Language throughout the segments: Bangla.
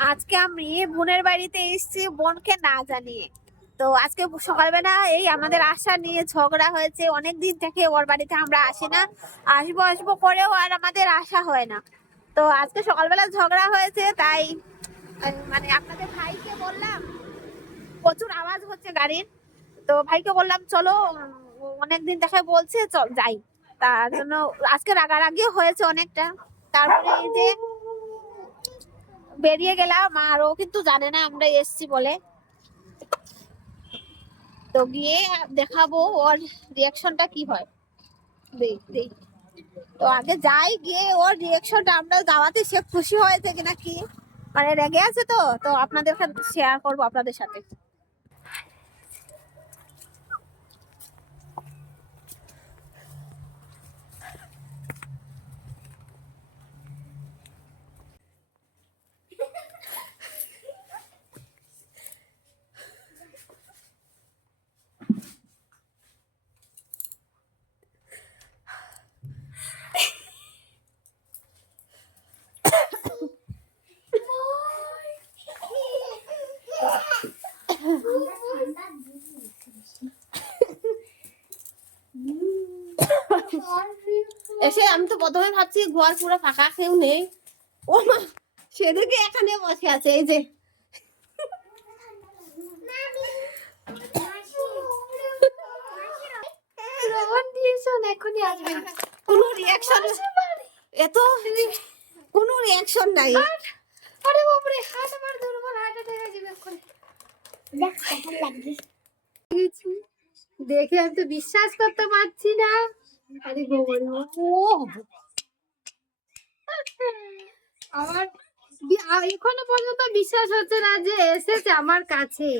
আজকে আমি বোনের বাড়িতে এসেছি বোনকে না জানিয়ে। তো আজকে সকালবেলা এই আমাদের আশা নিয়ে ঝগড়া হয়েছে, অনেক দিন থেকে ওর বাড়িতে আমরা আসি না, আসবো আসবো করেও আর আমাদের আসা হয় না। তো আজকে সকালবেলা ঝগড়া হয়েছে, তাই মানে আপনাদের ভাইকে বললাম, প্রচুর আওয়াজ হচ্ছে গাড়ির। তো ভাইকে বললাম চলো, অনেকদিন দেখে বলছে চল যাই। তার জন্য আজকে রাগারাগিও হয়েছে অনেকটা। তারপরে এই যে বেরিয়ে গেলাম, আর ও কিন্তু জানে না আমরা এসছি বলে। তো গিয়ে দেখাবো ওর রিয়াকশনটা কি হয়। দেখ দেখ, তো আগে যাই, গিয়ে ওর রিয়াকশনটা আমরা যাওয়াতে সে খুশি হয়েছে কিনা, কি মানে রেগে আছে, তো তো আপনাদের সাথে শেয়ার করবো আপনাদের সাথে। এসে আমি তো প্রথমে ভাবছি ঘর পুরো ফাঁকা, কেউ নেই। ও মা, সেদিকে এখানে বসে আছে, এই যে এখনই আসবে, কোনো রিয়াকশন, এত কোনো রিয়াকশন নাই। আরে বাপরে, হাত আমার দুর্বল, হাত দেখা যাবে এক্ষুনি। দেখে আমি তো বিশ্বাস করতে পারছি না। আরে বাবারে, ও আমার এখনো পর্যন্ত বিশ্বাস হচ্ছে না যে এসেছে আমার কাছে।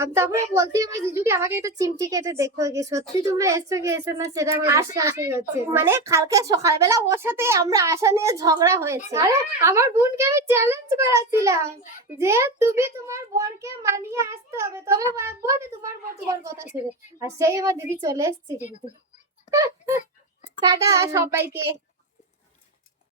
আমি তারপরে বলতে হবে জিজুকে আমাকে একটা চিমটি কেটে দেখো, যে সত্যি তোমরা এসছো কি এসো না সেটা আমার বিশ্বাসই হচ্ছে। মানে কালকে সকালবেলা ওর সাথে আমরা আশা নিয়ে ঝগড়া হয়েছে। আরে আমার বোনকে আমি চ্যালেঞ্জ করেছিলাম যে তুমি তোমার বোনকে মানিয়ে আসতে হবে, তবে ভাববো যে তোমার বোন তোমার কথা শুনে। আর সেই আমার দিদি চলে এসেছে কিন্তু। টাটা সবাইকে।